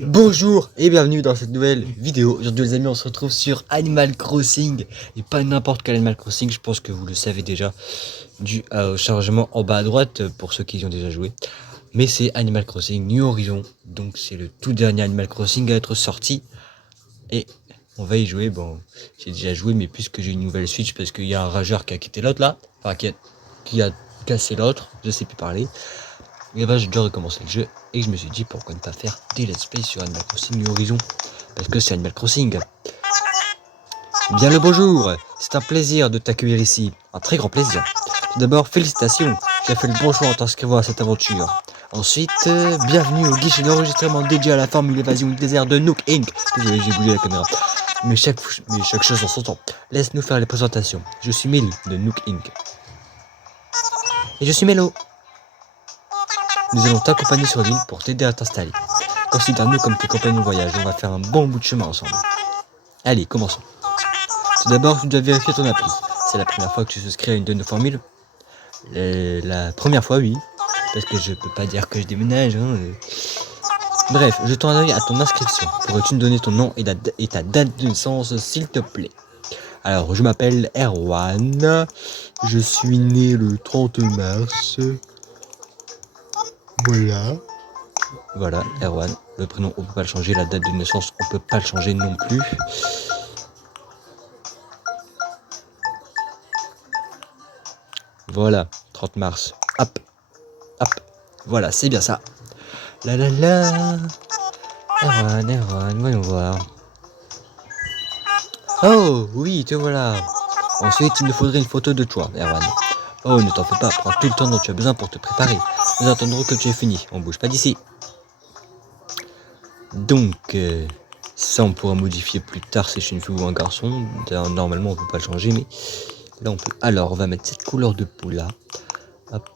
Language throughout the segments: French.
Bonjour et bienvenue dans cette nouvelle vidéo. Aujourd'hui les amis, on se retrouve sur Animal Crossing. Et pas n'importe quel Animal Crossing, je pense que vous le savez déjà, dû au chargement en bas à droite pour ceux qui y ont déjà joué. Mais c'est Animal Crossing New Horizon, donc c'est le tout dernier Animal Crossing à être sorti. Et on va y jouer, bon, j'ai déjà joué, mais puisque j'ai une nouvelle Switch, parce qu'il y a un rageur qui a quitté l'autre là, enfin qui a cassé l'autre, je sais plus parler. Et bah j'ai déjà recommencé le jeu et je me suis dit pourquoi ne pas faire des let's play sur Animal Crossing New Horizon, parce que c'est Animal Crossing. Bien le bonjour, c'est un plaisir de t'accueillir ici, un très grand plaisir. Tout d'abord félicitations, tu as fait le bon choix en t'inscrivant à cette aventure. Ensuite, bienvenue au guichet d'enregistrement dédié à la formule évasion du désert de Nook Inc. Désolé, j'ai bougé la caméra. Mais chaque chose en son temps. Laisse-nous faire les présentations. Je suis Millie de Nook Inc. Et je suis Melo. Nous allons t'accompagner sur l'île pour t'aider à t'installer. Considère-nous comme tes compagnons de voyage, on va faire un bon bout de chemin ensemble. Allez, commençons. Tout d'abord, tu dois vérifier ton appli. C'est la première fois que tu souscris à une de nos formules? La première fois, oui. Parce que je peux pas dire que je déménage. Bref, jetons un œil à ton inscription. Pourrais-tu me donner ton nom et ta date de naissance, s'il te plaît? Alors, je m'appelle Erwan. Je suis né le 30 mars. Voilà, Erwan. Le prénom, on peut pas le changer. La date de naissance, on peut pas le changer non plus. Voilà, 30 mars. Hop, hop. Voilà, c'est bien ça. La la la. Erwan, voyons voir. Oh, oui, te voilà. Ensuite, il nous faudrait une photo de toi, Erwan. Oh, ne t'en fais pas, prends tout le temps dont tu as besoin pour te préparer. Nous attendrons que tu aies fini, on bouge pas d'ici. Donc, ça on pourra modifier plus tard si je suis une fille ou un garçon. Normalement, on peut pas le changer, mais là on peut. Alors, on va mettre cette couleur de peau là. Hop,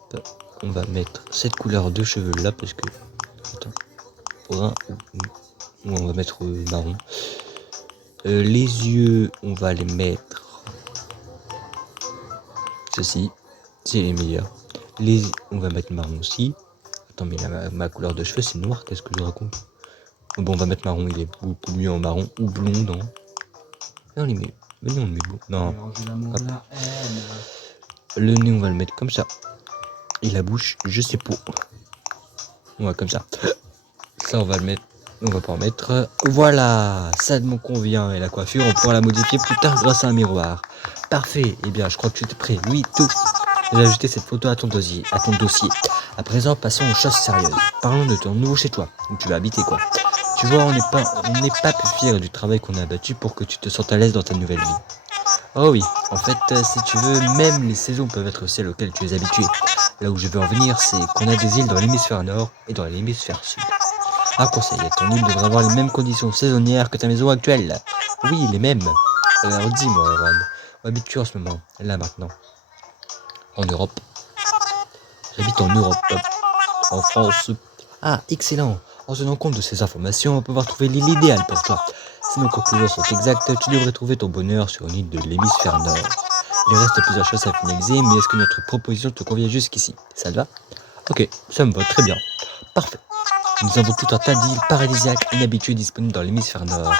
on va mettre cette couleur de cheveux là parce que. Attends, brun ou on va mettre marron. Les yeux, on va les mettre. Ceci, c'est les meilleurs. On va mettre marron aussi. Attends, mais ma couleur de cheveux c'est noir, qu'est-ce que je raconte? Bon, on va mettre marron, il est beaucoup mieux en marron ou blond, non? Non, mais non, on le met blond. Non. Hop. Le nez, on va le mettre comme ça. Et la bouche, je sais pas. On va comme ça. Ça, on va le mettre. On va pas en mettre. Voilà, ça me convient. Et la coiffure, on pourra la modifier plus tard grâce à un miroir. Parfait. Eh bien, je crois que tu es prêt. Oui, tout. J'ai ajouté cette photo à ton dossier. À présent, passons aux choses sérieuses. Parlons de ton nouveau chez toi, où tu vas habiter, quoi. Tu vois, on n'est pas plus fiers du travail qu'on a abattu pour que tu te sentes à l'aise dans ta nouvelle vie. Oh oui, en fait, si tu veux, même les saisons peuvent être celles auxquelles tu es habitué. Là où je veux en venir, c'est qu'on a des îles dans l'hémisphère nord et dans l'hémisphère sud. Un conseil, ton île devrait avoir les mêmes conditions saisonnières que ta maison actuelle. Oui, les mêmes. Alors dis-moi, Erwan, où habites-tu en ce moment, là maintenant? En Europe. J'habite en Europe. En France. Ah, excellent. En tenant compte de ces informations, on va pouvoir trouver l'île idéale pour toi. Si nos conclusions sont exactes, tu devrais trouver ton bonheur sur une île de l'hémisphère nord. Il reste plusieurs choses à finaliser, mais est-ce que notre proposition te convient jusqu'ici? Ça te va? Ok, ça me va très bien. Parfait. Nous avons tout un tas d'îles paradisiaques inhabituées disponibles dans l'hémisphère nord.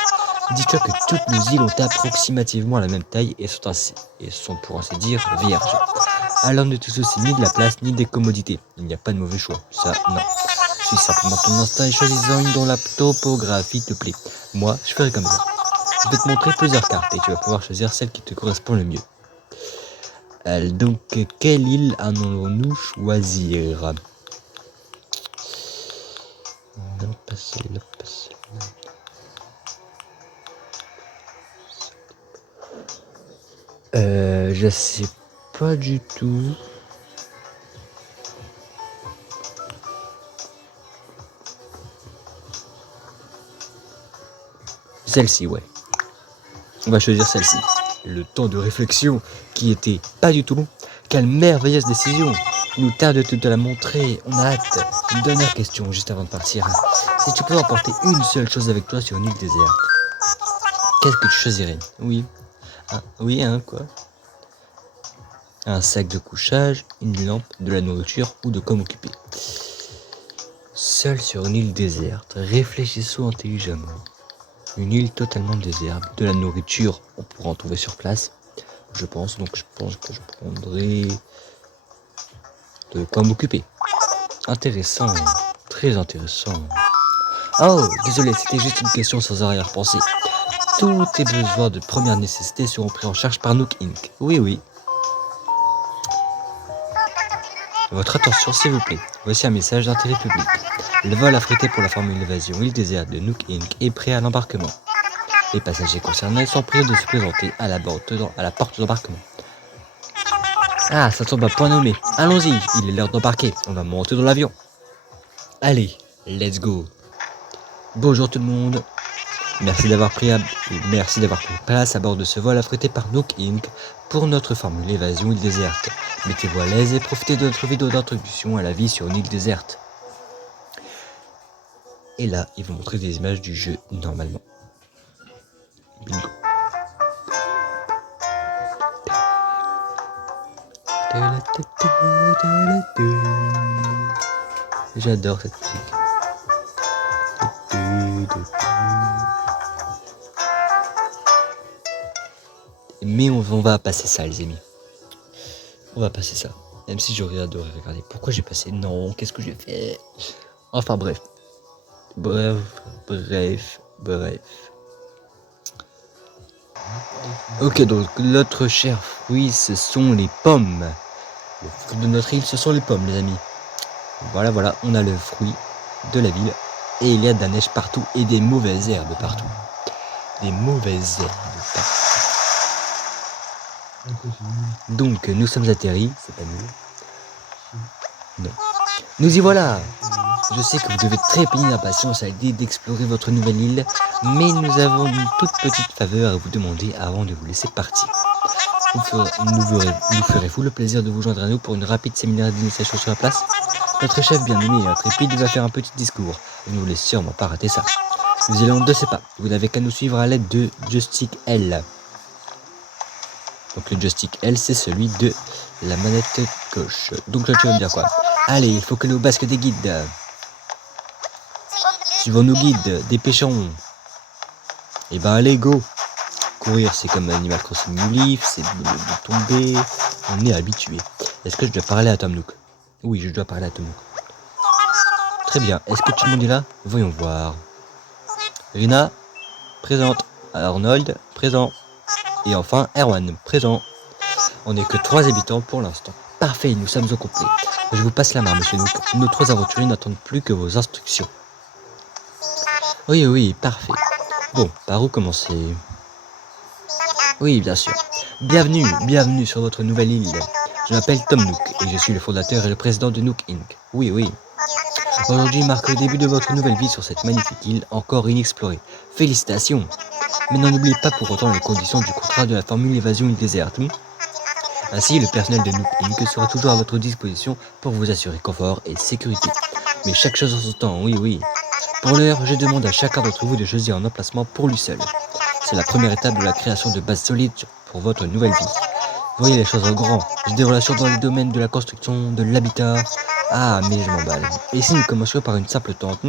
Dis-toi que toutes nos îles ont approximativement la même taille et sont pour ainsi dire vierges. Alors ne te soucie ni de la place ni des commodités. Il n'y a pas de mauvais choix. Ça, non. Suis simplement ton instinct et choisis-en une dont la topographie te plaît. Moi, je ferai comme ça. Je vais te montrer plusieurs cartes et tu vas pouvoir choisir celle qui te correspond le mieux. Donc, quelle île allons-nous choisir? Non, pas celle-là, pas celle-là. Je sais pas du tout. Celle-ci, ouais. On va choisir celle-ci. Le temps de réflexion qui était pas du tout long. Quelle merveilleuse décision! Il nous tarde de te la montrer, on a hâte. Une dernière question juste avant de partir. Si tu peux emporter une seule chose avec toi sur une île déserte, qu'est-ce que tu choisirais? Oui. Ah, oui, hein, quoi? Un sac de couchage, une lampe, de la nourriture ou de quoi m'occuper. Seul sur une île déserte, réfléchissons intelligemment. Une île totalement déserte, de la nourriture, on pourra en trouver sur place, je pense. Donc je pense que je prendrai de quoi m'occuper. Intéressant, très intéressant. Oh, désolé, c'était juste une question sans arrière-pensée. Tous tes besoins de première nécessité seront pris en charge par Nook Inc. Oui, oui. Votre attention, s'il vous plaît. Voici un message d'intérêt public. Le vol affrété pour la formule évasion île déserte de Nook Inc. est prêt à l'embarquement. Les passagers concernés sont priés de se présenter à la porte d'embarquement. Ah, ça tombe à point nommé. Allons-y, il est l'heure d'embarquer. On va monter dans l'avion. Allez, let's go. Bonjour tout le monde. Merci d'avoir pris place à bord de ce vol affrété par Nook Inc. pour notre formule évasion île déserte. Mettez-vous à l'aise et profitez de notre vidéo d'introduction à la vie sur une île déserte. Et là, ils vont montrer des images du jeu normalement. Bingo. J'adore cette musique. Mais on va passer ça, les amis. On va passer ça. Même si j'aurais adoré regarder. Pourquoi j'ai passé? Non, qu'est-ce que j'ai fait? Enfin bref. Bref. Ok, donc notre cher fruit, ce sont les pommes. Le fruit de notre île, ce sont les pommes, les amis. Voilà, on a le fruit de la ville. Et il y a de la neige partout et des mauvaises herbes partout. Des mauvaises herbes partout. Donc, nous sommes atterris. C'est pas nul. Non. Nous y voilà. Je sais que vous devez trépigner d'impatience à l'idée d'explorer votre nouvelle île, mais nous avons une toute petite faveur à vous demander avant de vous laisser partir. Nous ferez-vous le plaisir de vous joindre à nous pour une rapide séminaire d'initiation sur la place? Notre chef bien-aimé et intrépide va faire un petit discours, et nous ne voulez sûrement pas rater ça. Nous allons de ses pas. Vous n'avez qu'à nous suivre à l'aide de joystick L. Donc le joystick L, c'est celui de la manette gauche. Donc là, tu veux me dire quoi? Allez, il faut que nous basque des guides. Suivons nos guides, dépêchons. Et ben allez, go. Courir, c'est comme Animal Crossing New Leaf, c'est de tomber. On est habitué. Est-ce que je dois parler à Tom Nook? Oui, je dois parler à Tom Nook. Très bien. Est-ce que tout le monde est là? Voyons voir. Rina, présente. Arnold, présent. Et enfin, Erwan, présent. On n'est que 3 habitants pour l'instant. Parfait, nous sommes au complet. Je vous passe la main, monsieur Nook. Nos 3 aventuriers n'attendent plus que vos instructions. Oui, parfait. Bon, par où commencer? Oui, bien sûr. Bienvenue sur votre nouvelle île. Je m'appelle Tom Nook et je suis le fondateur et le président de Nook Inc. Oui. Aujourd'hui marque le début de votre nouvelle vie sur cette magnifique île encore inexplorée. Félicitations. Mais n'oubliez pas pour autant les conditions du contrat de la formule évasion île déserte. Ainsi, le personnel de Nook Inc. sera toujours à votre disposition pour vous assurer confort et sécurité. Mais chaque chose en son temps, oui. Pour l'heure, je demande à chacun d'entre vous de choisir un emplacement pour lui seul. C'est la première étape de la création de bases solides pour votre nouvelle vie. Voyez les choses en grand. J'ai des relations dans le domaine de la construction, de l'habitat. Ah, mais je m'emballe. Et si nous commencions par une simple tente,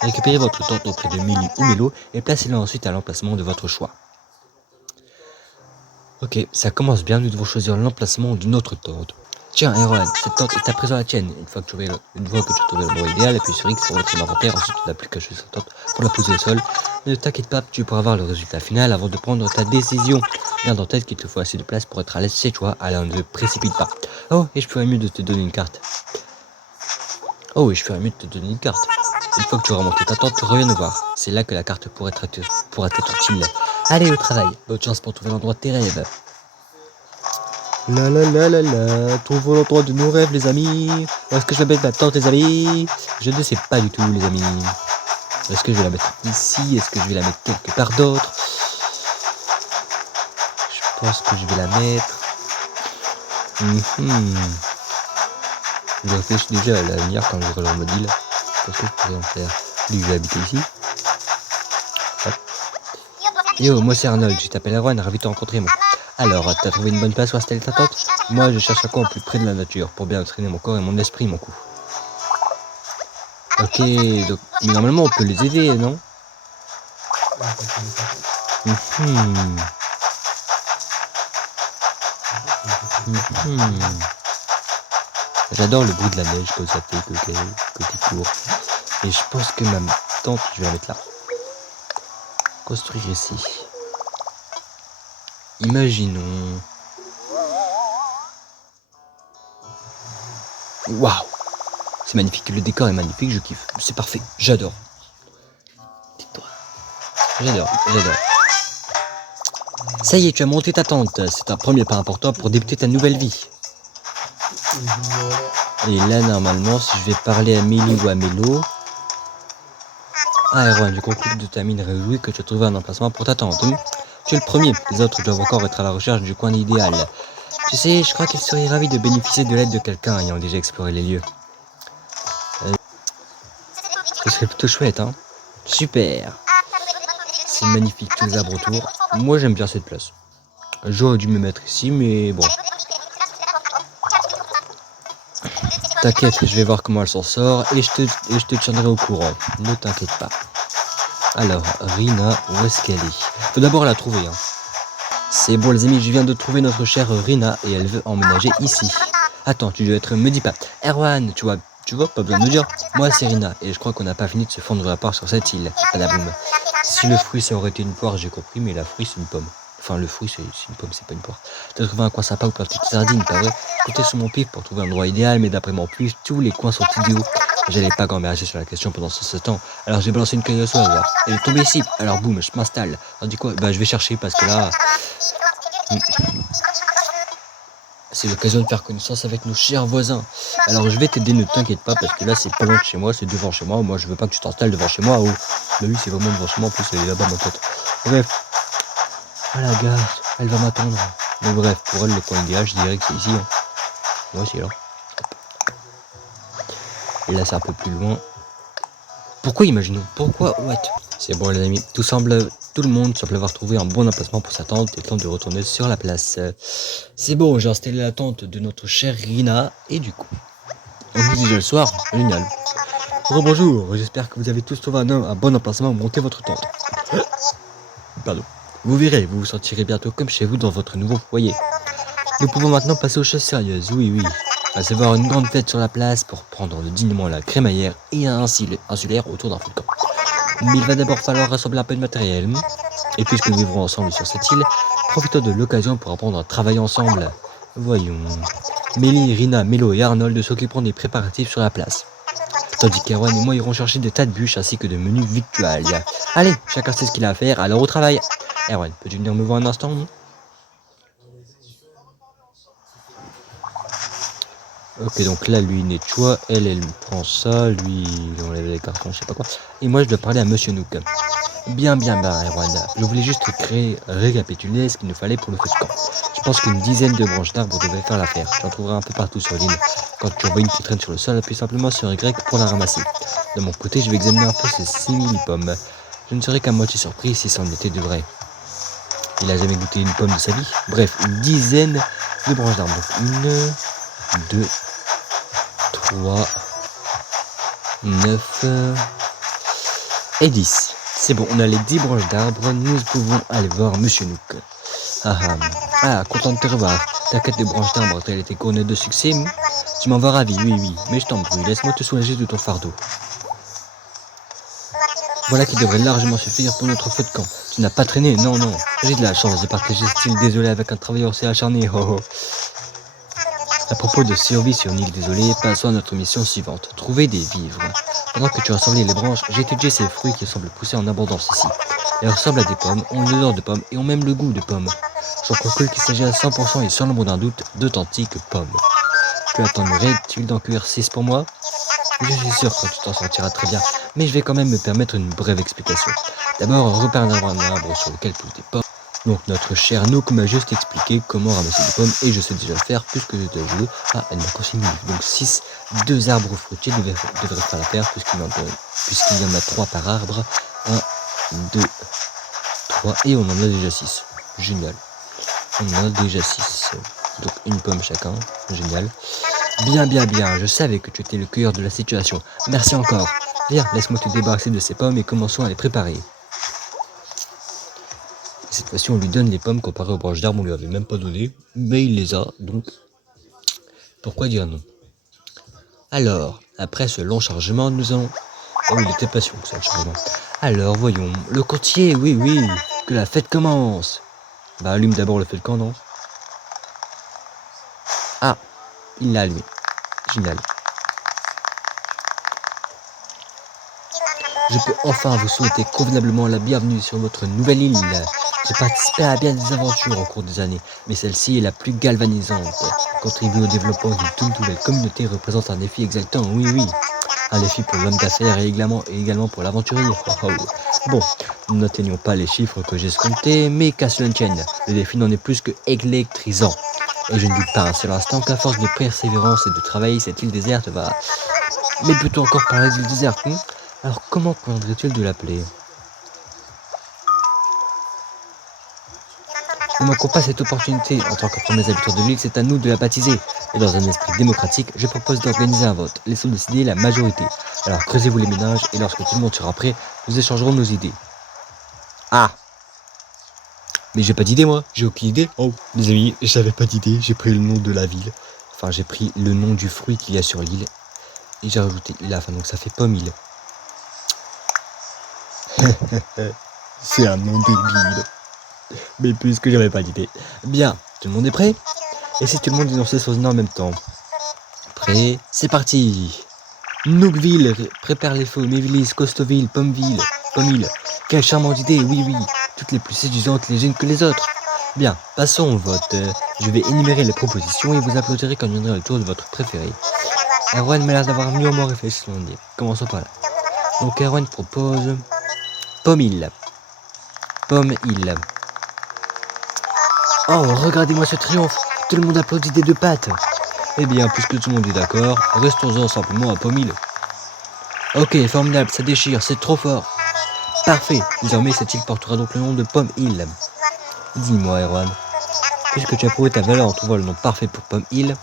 récupérez votre tente auprès de Milly ou Mélo et placez-la ensuite à l'emplacement de votre choix. Ok, ça commence bien, nous devons choisir l'emplacement d'une autre tente. Tiens, Erwan, cette tente est à présent la tienne. Une fois que tu trouves l'endroit idéal, appuie sur X pour votre inventaire. Ensuite, tu n'as plus qu'à choisir cette tente pour la poser au sol. Ne t'inquiète pas, tu pourras voir le résultat final avant de prendre ta décision. Garde en tête qu'il te faut assez de place pour être à l'aise chez toi. Alors ne te précipite pas. Oh, et je ferais mieux de te donner une carte. Une fois que tu auras monté ta tente, reviens nous voir. C'est là que la carte pourra être utile. Allez au travail. Bonne chance pour trouver l'endroit de tes rêves. Trouvons l'endroit de nos rêves, les amis. Où est-ce que je vais mettre ma tente, les amis? Je ne sais pas du tout, les amis. Est-ce que je vais la mettre ici? Est-ce que je vais la mettre quelque part d'autre? Je pense que je vais la mettre... Je réfléchis déjà à l'avenir quand j'aurai leur mobile. Qu'est-ce que je pourrais en faire? Lui, je vais habiter ici. Hop. Yo, moi c'est Arnold, je t'appelle Erwan, ravi de te rencontrer, moi. Alors, t'as trouvé une bonne place où installer ta tente? Moi, je cherche un coin plus près de la nature pour bien entraîner mon corps et mon esprit, mon coup. Ok, donc mais normalement on peut les aider, non? Mhm. Mhm. J'adore le bruit de la neige quand ça fait côté court. Et je pense que ma tente, je vais la mettre là. Construire ici. Imaginons. Waouh! C'est magnifique, le décor est magnifique, je kiffe. C'est parfait, j'adore. Tais-toi. J'adore. Ça y est, tu as monté ta tente. C'est un premier pas important pour débuter ta nouvelle vie. Et là, normalement, si je vais parler à Mélie ou à Mélo... Ah, Erwan, je conclus de ta mine réjouie que tu as trouvé un emplacement pour ta tente. Tu es le premier, les autres doivent encore être à la recherche du coin idéal. Tu sais, je crois qu'ils seraient ravis de bénéficier de l'aide de quelqu'un ayant déjà exploré les lieux. Ce serait plutôt chouette, hein? Super! C'est magnifique, tous les arbres autour. Moi, j'aime bien cette place. J'aurais dû me mettre ici, mais bon. T'inquiète, je vais voir comment elle s'en sort et je te tiendrai au courant. Ne t'inquiète pas. Alors, Rina, où est-ce qu'elle est? Faut d'abord la trouver, hein. C'est bon les amis, je viens de trouver notre chère Rina et elle veut emménager ici. Attends, tu dois être... Me dis pas. Erwan, tu vois, pas besoin de me dire. Moi c'est Rina et je crois qu'on n'a pas fini de se fondre la part sur cette île. Padaboum. Si le fruit ça aurait été une poire, j'ai compris, mais la fruit c'est une pomme. Enfin le fruit c'est une pomme, c'est pas une poire. T'as trouvé un coin sympa ou plein de petites sardines, pas vrai? Comptez sur mon pif pour trouver un endroit idéal, mais d'après mon pif, tous les coins sont idéaux. J'allais pas gamberger sur la question pendant ce temps, alors j'ai balancé une cueilleuse au hasard. Elle est tombée ici, alors boum, je m'installe. Alors dis quoi? Bah je vais chercher parce que là... C'est l'occasion de faire connaissance avec nos chers voisins. Alors je vais t'aider, ne t'inquiète pas, parce que là c'est pas loin de chez moi, c'est devant chez moi. Moi je veux pas que tu t'installes devant chez moi. Oh, bah oui, c'est vraiment devant chez moi, en plus elle est là-bas ma tête. Bref. Ah la gare, elle va m'attendre. Mais bref, pour elle le point idéal, je dirais que c'est ici. Hein. Ouais, c'est là. Et là c'est un peu plus loin. Pourquoi imaginons? Pourquoi? What? C'est bon les amis, tout le monde semble avoir trouvé un bon emplacement pour sa tente et temps de retourner sur la place. C'est bon, j'ai installé la tente de notre chère Rina et du coup, on est déjà le soir, génial. Bonjour, j'espère que vous avez tous trouvé un bon emplacement pour monter votre tente. Pardon. Vous verrez, vous vous sentirez bientôt comme chez vous dans votre nouveau foyer. Nous pouvons maintenant passer aux choses sérieuses, oui. À savoir une grande fête sur la place pour prendre dignement la crémaillère et un insulaire autour d'un feu de camp. Mais il va d'abord falloir rassembler un peu de matériel. Et puisque nous vivrons ensemble sur cette île, profitons de l'occasion pour apprendre à travailler ensemble. Voyons. Mélie, Rina, Mélo et Arnold s'occuperont des préparatifs sur la place. Tandis qu'Erwan et moi irons chercher des tas de bûches ainsi que de menus victuailles. Allez, chacun sait ce qu'il a à faire, alors au travail. Erwan, peux-tu venir me voir un instant? Ok, donc là, lui, il nettoie, elle prend ça, lui, il enlève les cartons, je sais pas quoi. Et moi, je dois parler à Monsieur Nook. Bien, Erwan. Je voulais juste récapituler ce qu'il nous fallait pour le feu de camp. Je pense qu'une dizaine de branches d'arbres devraient faire l'affaire. Tu en trouveras un peu partout sur l'île. Quand tu en vois une qui traîne sur le sol, appuie simplement sur Y pour la ramasser. De mon côté, je vais examiner un peu ces 6000 pommes. Je ne serais qu'à moitié surpris si c'en était de vrai. Il a jamais goûté une pomme de sa vie. Bref, une dizaine de branches d'arbres. Donc 1, 2, 3, 9 et 10. C'est bon, on a les 10 branches d'arbres, nous pouvons aller voir Monsieur Nook. Content de te revoir. Ta quête de branches d'arbres a-t-elle été couronnée de succès? Tu m'en vas ravi, oui, mais je t'en prie, laisse-moi te soulager de ton fardeau. Voilà qui devrait largement suffire pour notre feu de camp. Tu n'as pas traîné, non. J'ai de la chance de partager ce style désolé avec un travailleur aussi acharné, À propos de survie sur une île désolée, passons à notre mission suivante, trouver des vivres. Pendant que tu rassemblais les branches, j'ai étudié ces fruits qui semblent pousser en abondance ici. Ils ressemblent à des pommes, ont l'odeur de pommes et ont même le goût de pommes. J'en conclus qu'il s'agit à 100% et sans l'ombre d'un doute d'authentiques pommes. Tu attendrais-tu d'en cuire 6 pour moi? Je suis sûr que tu t'en sortiras très bien, mais je vais quand même me permettre une brève explication. D'abord, repère un arbre sur lequel poussent des pommes. Donc notre cher Nook m'a juste expliqué comment ramasser des pommes et je sais déjà le faire puisque je dois jouer à Animal Crossing. Donc 2 arbres fruitiers devraient faire l'affaire puisqu'il y en a 3 par arbre. 1, 2, 3 et on en a déjà 6. Génial. On en a déjà 6. Donc une pomme chacun. Génial. Bien. Je savais que tu étais le cœur de la situation. Merci encore. Viens, laisse-moi te débarrasser de ces pommes et commençons à les préparer. Cette fois-ci, on lui donne les pommes comparé aux branches d'arbres, on lui avait même pas donné, mais il les a, donc pourquoi dire non? Alors, après ce long chargement, nous allons... Oh, il était patient, ça, le chargement. Alors, voyons, le courtier, oui, oui, que la fête commence. Bah, allume d'abord le feu de camp, non? Ah, il l'a allumé. Génial. Je peux enfin vous souhaiter convenablement la bienvenue sur votre nouvelle île. J'ai participé à bien des aventures au cours des années, mais celle-ci est la plus galvanisante. Contribuer au développement d'une toute nouvelle communauté représente un défi exactant, oui, oui. Un défi pour l'homme d'affaires et également pour l'aventurier. Oh, oh. Bon, nous n'atteignons pas les chiffres que j'ai escomptés, mais qu'à cela ne tienne, le défi n'en est plus que électrisant. Et je ne doute pas un seul instant qu'à force de persévérance et de travail, cette île déserte va... Mais peut-on encore parler d'île déserte, Alors comment conviendrait-il de l'appeler? Ne manquons pas cette opportunité. En tant que premiers habitants de l'île, c'est à nous de la baptiser. Et dans un esprit démocratique, je propose d'organiser un vote. Laissons décider la majorité. Alors creusez-vous les ménages et lorsque tout le monde sera prêt, nous échangerons nos idées. Ah! Mais j'ai pas d'idée moi, j'ai aucune idée. Oh, les amis, j'avais pas d'idée, j'ai pris le nom de la ville. Enfin, j'ai pris le nom du fruit qu'il y a sur l'île. Et j'ai rajouté île, enfin donc ça fait pomme-île. C'est un nom débile. Mais puisque j'avais pas d'idée. Bien, tout le monde est prêt? Et si tout le monde énonçait son nom en même temps? Prêt? C'est parti! Nookville, prépare les feux, Mévilis, Costoville, Pommeville, Pommille. Quelle charmante idée, oui, oui, toutes les plus séduisantes les unes que les autres. Bien, passons au vote. Je vais énumérer les propositions et vous applaudirez quand viendra le tour de votre préféré. Erwan m'a l'air d'avoir mûrement réfléchi son idée. Commençons par là. Donc Erwan propose Pommille. Pommille. Oh, regardez-moi ce triomphe! Tout le monde applaudit des deux pattes. Eh bien, puisque tout le monde est d'accord, restons-en simplement à Pommille. Ok, formidable, ça déchire, c'est trop fort. Parfait, désormais cette île portera donc le nom de Pomme Hill. Dis-moi, Erwan, puisque tu as prouvé ta valeur en trouvant le nom parfait pour Pomme Hill,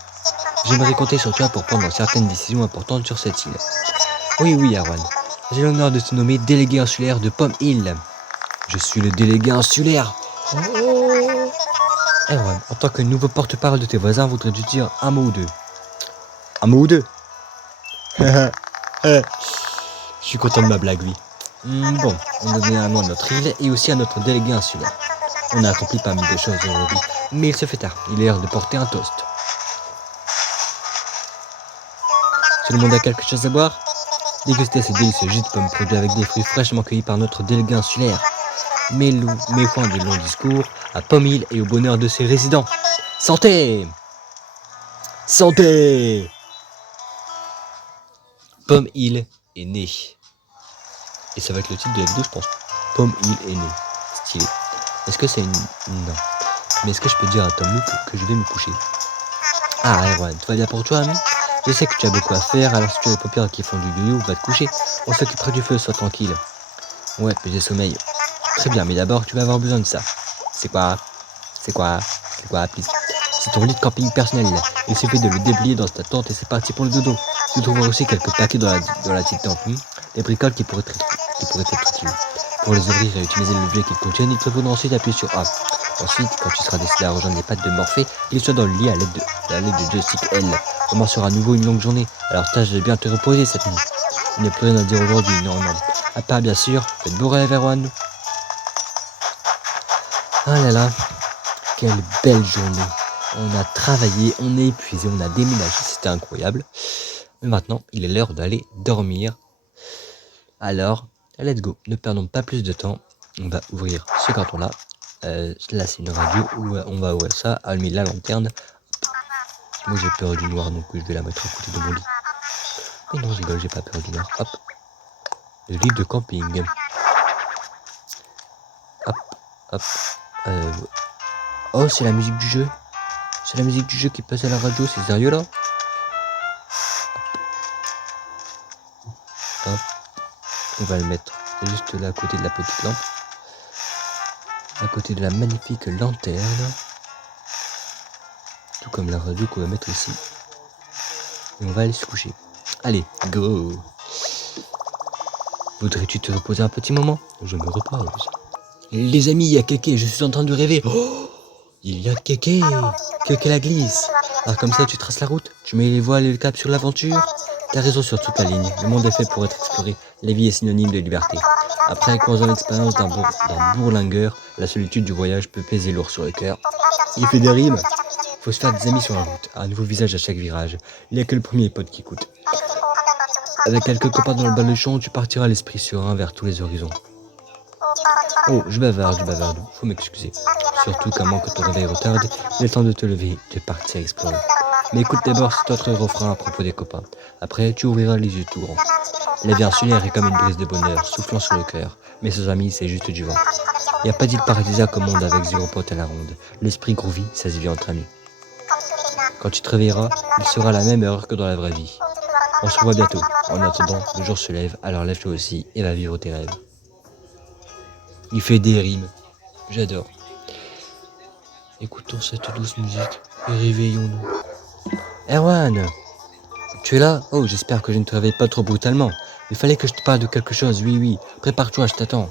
j'aimerais compter sur toi pour prendre certaines décisions importantes sur cette île. Oui, oui, Erwan, j'ai l'honneur de te nommer délégué insulaire de Pomme Hill. Je suis le délégué insulaire. Oh. Erwan, en tant que nouveau porte-parole de tes voisins, voudrais-tu dire un mot ou deux? Un mot ou deux? Je suis content de ma blague, oui. Bon, on a donné un nom à notre île et aussi à notre délégué insulaire. On a accompli pas mal de choses aujourd'hui, mais il se fait tard, il est l'heure de porter un toast. Tout le monde a quelque chose à boire? Dégustez ces délicieux jus de pommes produits avec des fruits fraîchement cueillis par notre délégué insulaire. Mets fin de longs discours à Pommille et au bonheur de ses résidents. Santé! Santé! Pomme-Île est né. Et ça va être le titre de la vidéo, je pense. Pomme-Île est né. Stylé. Est-ce que c'est une... Non. Mais est-ce que je peux dire à Tom Nook que je vais me coucher? Ah, Erwan, tout va bien pour toi, ami? Je sais que tu as beaucoup à faire, alors si tu as les paupières qui font du yo-yo, va te coucher. On s'occupera du feu, sois tranquille. Ouais, petit sommeil. Très bien, mais d'abord, tu vas avoir besoin de ça. C'est quoi? C'est quoi? C'est quoi, please? C'est ton lit de camping personnel. Il suffit de le déplier dans ta tente et c'est parti pour le dodo. Tu trouveras aussi quelques paquets dans la petite tente. Des bricoles qui pourraient être utiles. Pour les ouvrir et utiliser l'objet qu'ils contiennent, il te faudra ensuite appuyer sur A. Ensuite, quand tu seras décidé à rejoindre les pattes de Morphée, il soit dans le lit à l'aide de joystick L. Commencera à nouveau une longue journée, alors tâche de bien te reposer cette nuit. Il n'y a plus rien à dire aujourd'hui, non, non. À part bien sûr, faites beau rêve, Erwan. Ah là là, quelle belle journée. On a travaillé, on est épuisé, on a déménagé, c'était incroyable. Mais maintenant, il est l'heure d'aller dormir. Alors, let's go, ne perdons pas plus de temps. On va ouvrir ce carton-là. Là, c'est une radio où on va ouvrir ça, allumer la lanterne. Moi, j'ai peur du noir, donc je vais la mettre à côté de mon lit. Mais non, je rigole, j'ai pas peur du noir. Hop, le lit de camping. Hop, hop. Oh, c'est la musique du jeu. C'est la musique du jeu qui passe à la radio, c'est sérieux là? Hop. On va le mettre juste là à côté de la petite lampe. À côté de la magnifique lanterne. Tout comme la radio qu'on va mettre ici. Et on va aller se coucher. Allez, go! Voudrais-tu te reposer un petit moment? Je me repose. Les amis, il y a Kéké, je suis en train de rêver. Oh, il y a Kéké. Kéké la glisse. Ah, comme ça, tu traces la route, tu mets les voiles et le cap sur l'aventure. T'as raison sur toute la ligne. Le monde est fait pour être exploré. La vie est synonyme de liberté. Après 15 ans d'expérience d'un bourlingueur, la solitude du voyage peut peser lourd sur le cœur. Il fait des rimes. Faut se faire des amis sur la route. Un nouveau visage à chaque virage. Il n'y a que le premier pote qui coûte. Avec quelques copains dans le baluchon, tu partiras l'esprit serein vers tous les horizons. Oh, je bavarde. Faut m'excuser. Surtout qu'à moins que ton réveil retarde, il est temps de te lever, de partir explorer. Mais écoute d'abord cet autre refrain à propos des copains. Après, tu ouvriras les yeux tout grands. La vie insulaire est comme une brise de bonheur, soufflant sur le cœur. Mais ses amis, c'est juste du vent. Y a pas d'île paradisiaque au monde avec zéro pote à la ronde. L'esprit groovy, ça se vit entre amis. Quand tu te réveilleras, il sera la même heure que dans la vraie vie. On se revoit bientôt. En attendant, le jour se lève, alors lève-toi aussi et va vivre tes rêves. Il fait des rimes. J'adore. Écoutons cette douce musique et réveillons-nous. Erwan, tu es là? Oh, j'espère que je ne te réveille pas trop brutalement. Il fallait que je te parle de quelque chose, oui. Prépare-toi, je t'attends.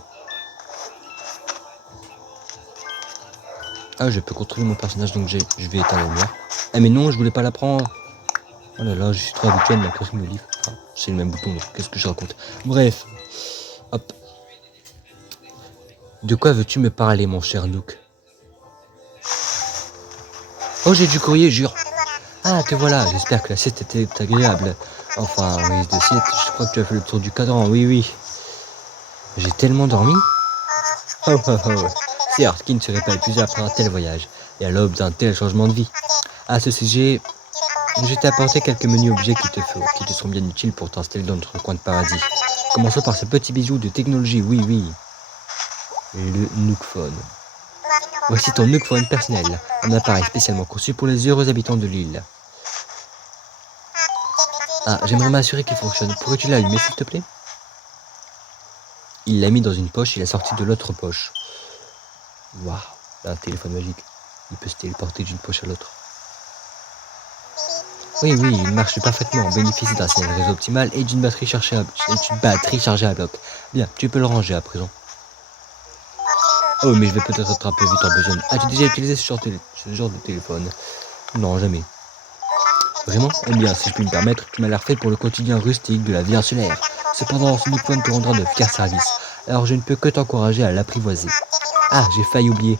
Ah, je peux contrôler mon personnage, donc je vais éteindre la lumière. Ah mais non, je voulais pas la prendre. Oh là là, je suis trop habitué à ma crossing de livre. Enfin, c'est le même bouton, donc qu'est-ce que je raconte? Bref. Hop. De quoi veux-tu me parler, mon cher Nook? Oh, j'ai du courrier, jure. Ah, te voilà, j'espère que la sieste était agréable. Enfin, oui, de sieste, je crois que tu as fait le tour du cadran, oui. J'ai tellement dormi. Oh. Certes, qui ne se répète plus après un tel voyage, et à l'aube d'un tel changement de vie. À ce sujet, je t'ai apporté quelques menus objets qui te seront bien utiles pour t'installer dans notre coin de paradis. Commençons par ce petit bijou de technologie, oui. Le Nookphone. Voici ton Nookphone personnel, un appareil spécialement conçu pour les heureux habitants de l'île. Ah, j'aimerais m'assurer qu'il fonctionne. Pourrais-tu l'allumer, s'il te plaît? Il l'a mis dans une poche, il a sorti de l'autre poche. Waouh, un téléphone magique. Il peut se téléporter d'une poche à l'autre. Oui, il marche parfaitement. On bénéficie d'un signal réseau optimal et d'une batterie chargée à bloc. Bien, tu peux le ranger à présent. Oh, mais je vais peut-être être un peu vite en besogne. As-tu déjà utilisé ce genre de téléphone? Non, jamais. Vraiment? Eh bien, si je puis me permettre, tu m'as l'air fait pour le quotidien rustique de la vie insulaire. Cependant, ce Nookphone te rendra de fiers services. Alors je ne peux que t'encourager à l'apprivoiser. Ah, j'ai failli oublier.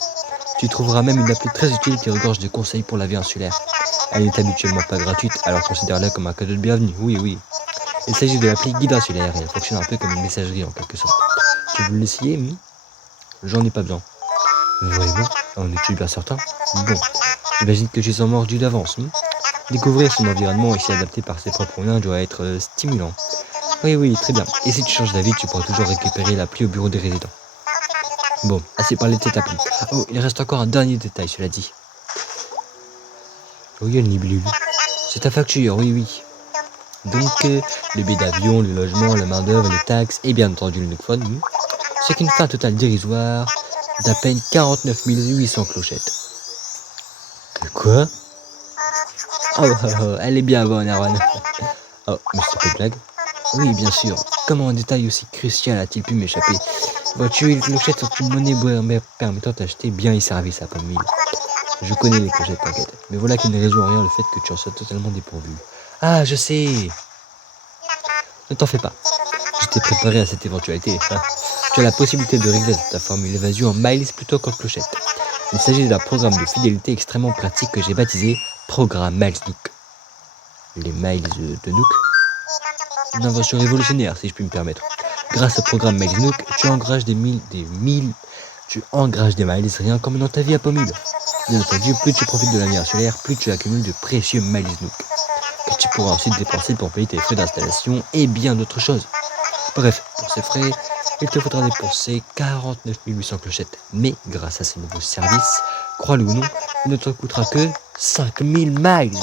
Tu trouveras même une appli très utile qui regorge de conseils pour la vie insulaire. Elle n'est habituellement pas gratuite, alors considère-la comme un cadeau de bienvenue, oui. Il s'agit de l'appli Guide Insulaire et elle fonctionne un peu comme une messagerie en quelque sorte. Tu veux l'essayer? J'en ai pas besoin. Vraiment? En es-tu bien certain? Bon, j'imagine que j'ai son mordu d'avance. Découvrir son environnement et s'y adapter par ses propres moyens doit être stimulant. Oui, très bien. Et si tu changes d'avis, tu pourras toujours récupérer l'appli au bureau des résidents. Bon, assez parlé de cette appli. Oh, il reste encore un dernier détail, cela dit. Oh, il y a le Nibelule. C'est ta facture, oui. Donc, le billet d'avion, le logement, la main-d'œuvre, les taxes et bien entendu le Nookphone. Ce qui nous fait un total dérisoire d'à peine 49 800 clochettes. Quoi? Oh, elle est bien bonne, Erwan. Oh, mais c'est pas de blague? Oui, bien sûr. Comment un détail aussi crucial a-t-il pu m'échapper? Vois-tu, les clochettes sont une monnaie permettant d'acheter biens et services à pomme mille. Je connais les clochettes, t'inquiète. Mais voilà qui ne résout en rien le fait que tu en sois totalement dépourvu. Ah, je sais. Ne t'en fais pas. Je t'ai préparé à cette éventualité. Tu as la possibilité de régler ta formule évasion en miles plutôt qu'en clochette. Il s'agit d'un programme de fidélité extrêmement pratique que j'ai baptisé Programme Miles Nook. Les miles de Nook? Une invention révolutionnaire, si je puis me permettre. Grâce au programme Miles Nook, tu engrages des miles rien qu'en menant ta vie à pomme. Bien entendu, plus tu profites de la vie insulaire, plus tu accumules de précieux miles Nook, que tu pourras ensuite dépenser pour payer tes frais d'installation et bien d'autres choses. Bref, pour ces frais, il te faudra dépenser 49 800 clochettes. Mais grâce à ce nouveau service, crois-le ou non, il ne te coûtera que 5000 miles.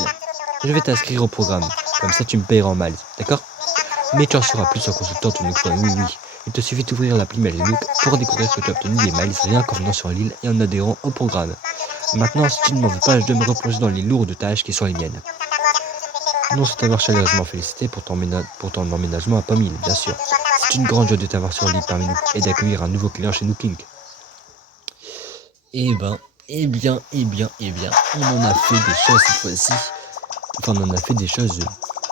Je vais t'inscrire au programme, comme ça tu me payeras en miles, d'accord? Mais tu en sauras plus en consultant ton Nookphone, oui. Il te suffit d'ouvrir l'appli Miles Nook pour découvrir que tu as obtenu des miles rien qu'en venant sur l'île et en adhérant au programme. Maintenant, si tu ne m'en veux pas, je dois me replonger dans les lourdes tâches qui sont les miennes. Non, c'est t'avoir chaleureusement félicité pour ton emménagement à Pomme-Île, bien sûr. C'est une grande joie de t'avoir sur l'île parmi nous et d'accueillir un nouveau client chez nous, King. Eh ben, on en a fait des choses cette fois-ci. Enfin, on en a fait des choses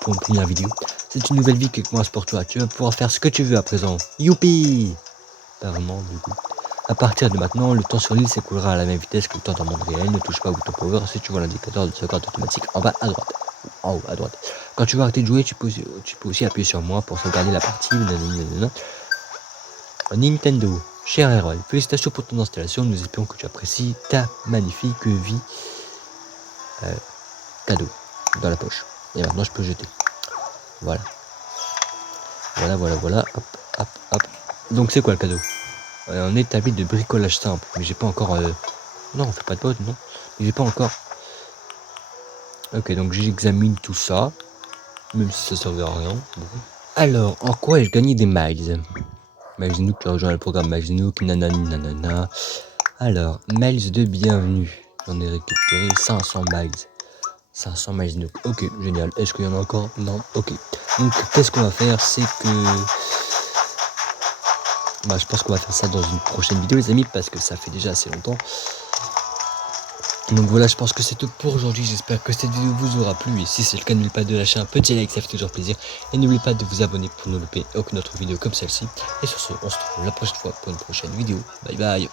pour une première vidéo. C'est une nouvelle vie qui commence pour toi. Tu vas pouvoir faire ce que tu veux à présent. Youpi! Pas vraiment, du coup. À partir de maintenant, le temps sur l'île s'écoulera à la même vitesse que le temps dans le monde réel. Ne touche pas au bouton power si tu vois l'indicateur de sauvegarde automatique en bas à droite. Ou en haut à droite. Quand tu vas arrêter de jouer, tu peux aussi appuyer sur moi pour sauvegarder la partie. Nintendo. Cher Errol, félicitations pour ton installation. Nous espérons que tu apprécies ta magnifique vie. Cadeau. Dans la poche. Et maintenant, je peux jeter. Voilà. Voilà. Hop. Donc, c'est quoi le cadeau? Un établi de bricolage simple. Mais j'ai pas encore... Non, on fait pas de mode, non. Mais j'ai pas encore... Ok, donc j'examine tout ça. Même si ça servait à rien. Bon. Alors, en quoi ai-je gagné des miles? Miles Nook, tu as rejoint le programme Miles Nook, nanana. Alors, miles de bienvenue. J'en ai récupéré 500 miles. 500 miles Nook. Ok, génial. Est-ce qu'il y en a encore? Non. Ok. Donc, qu'est-ce qu'on va faire? C'est que... Bah, je pense qu'on va faire ça dans une prochaine vidéo, les amis, parce que ça fait déjà assez longtemps. Donc voilà, je pense que c'est tout pour aujourd'hui. J'espère que cette vidéo vous aura plu. Et si c'est le cas, n'oubliez pas de lâcher un petit like, ça fait toujours plaisir. Et n'oubliez pas de vous abonner pour ne louper aucune autre vidéo comme celle-ci. Et sur ce, on se retrouve la prochaine fois pour une prochaine vidéo. Bye bye.